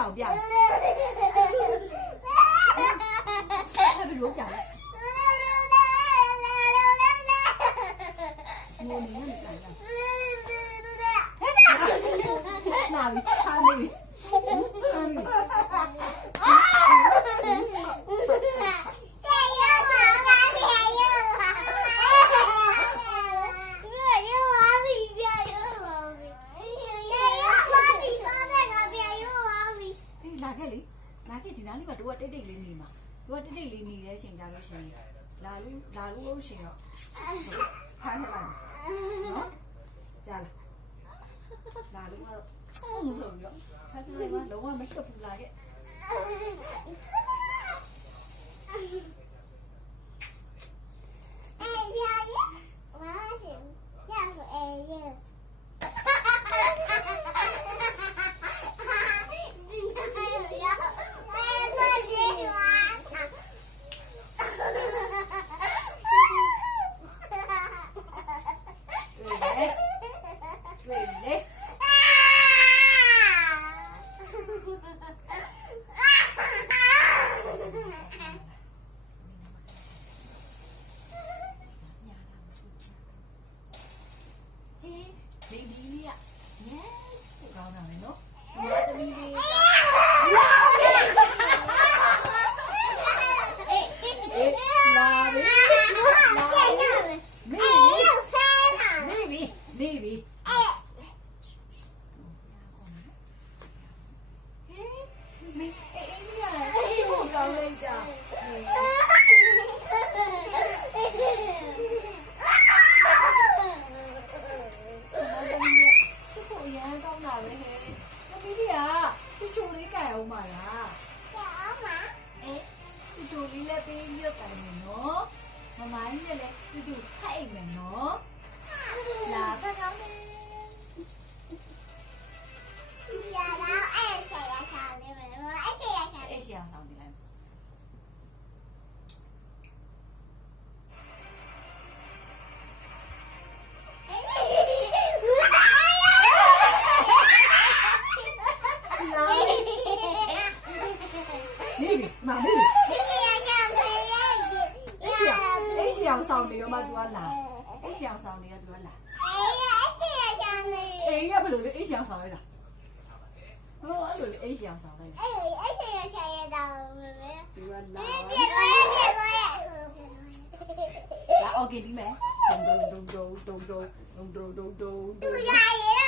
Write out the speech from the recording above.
အောင်ပြတယ်အဲ့ဒါလိုပြတယ်ငိုနေနေကြတယ်နာပြီဟာနေပြီလာခဲ့ဒီနားလေးမှာတို့ကတိတ်တိတ်လေးနေမှာတို့ကတိတ်တိတ်လေးနေတဲ့အချိန်ကြလို့ရှိရင်လာလို့ရှိရင်တော့ဖမ်းလိုက်နော်ကြာလာလို့ကတော့ဆိုပြီးတော့ဖမ်းလိုက်မှလုံးဝမထွက်ဘူးလာခဲ့baby လေးอ่ะ yes ကောင်းတာလေနော်သမီးလေးလာပြီနေပြီမင်းအေးရအေးကိုကောင်းလိုက်တာချိုလေးကြိုင်အောင်ပါလားကြိုင်အောင်ပါချိုလေးလည်းပေးပြီးတော့ကြိုင်မယ်နော်မမကြီးလည်းတူခိုက်မယ်နော်လာဖတ်ကောင်းမယ်ရတော့အဲ့ဆရာဆောင်နေမယ်အဲ့ဆရာဆောင်နေလိုက်ဆောင်နေရောမှ तू လာအိတ်ချောင်ဆောင်နေရော तू လာအေးရဘယ်လိုလဲအိတ်ချောင်ဆောင်လိုက်တာဟောအဲ့လိုလေအိတ်ချောင်ဆောင်လိုက်တာအိတ်ချောင်ရတာမေမေ तू လာโอเคဒီမဲ့ဒုံ तू ရရ